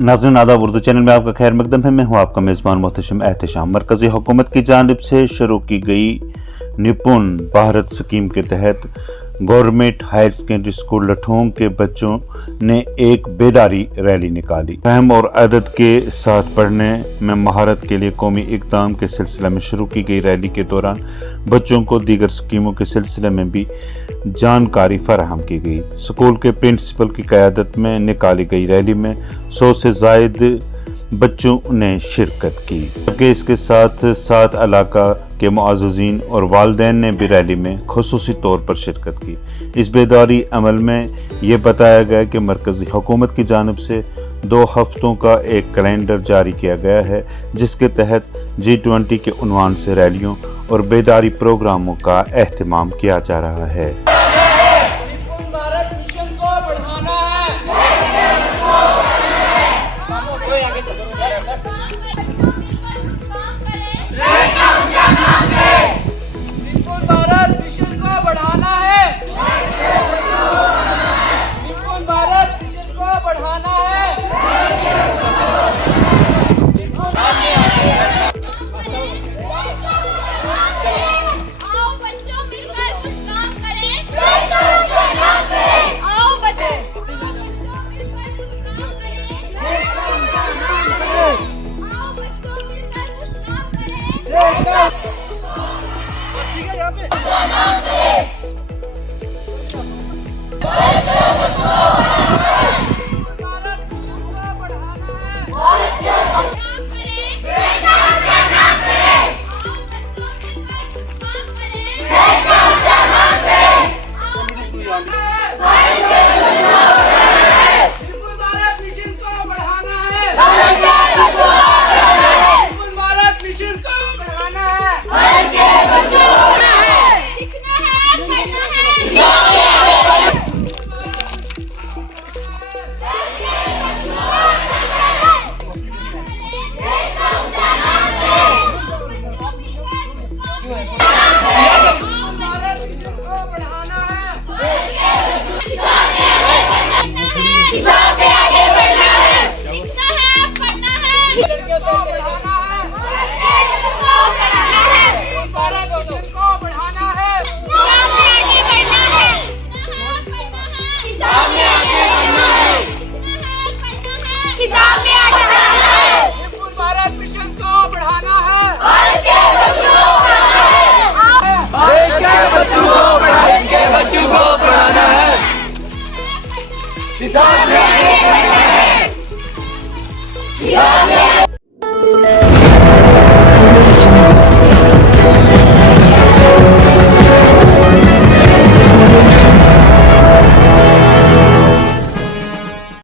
नाज़रीन आदाब, उर्दू चैनल में आपका खैर मकदम है। मैं हूँ आपका मेज़बान मोहतशम एहतशाम। मरकज़ी हुकूमत की जानिब से शुरू की गई नेपन भारत स्कीम के तहत गवर्नमेंट हायर सेकेंडरी स्कूल लट्ठोंग के बच्चों ने एक बेदारी रैली निकाली। फहम और अदद के साथ पढ़ने में महारत के लिए कौमी इक़दाम के सिलसिले में शुरू की गई रैली के दौरान बच्चों को दीगर स्कीमों के सिलसिले में भी जानकारी फराहम की गई। स्कूल के प्रिंसिपल की क़यादत में निकाली गई रैली में 100 से ज़ायद बच्चों ने शिरकत की, जबकि इसके साथ साथ इलाका के मुअज़्ज़िज़ीन और वालिदैन ने भी रैली में ख़ुसूसी तौर पर शिरकत की। इस बेदारी अमल में ये बताया गया कि मरकज़ी हुकूमत की जानिब से 2 हफ्तों का एक कैलेंडर जारी किया गया है, जिसके तहत G20 के उन्वान से रैलियों और बेदारी प्रोग्रामों का एहतमाम किया जा रहा है। Yeah!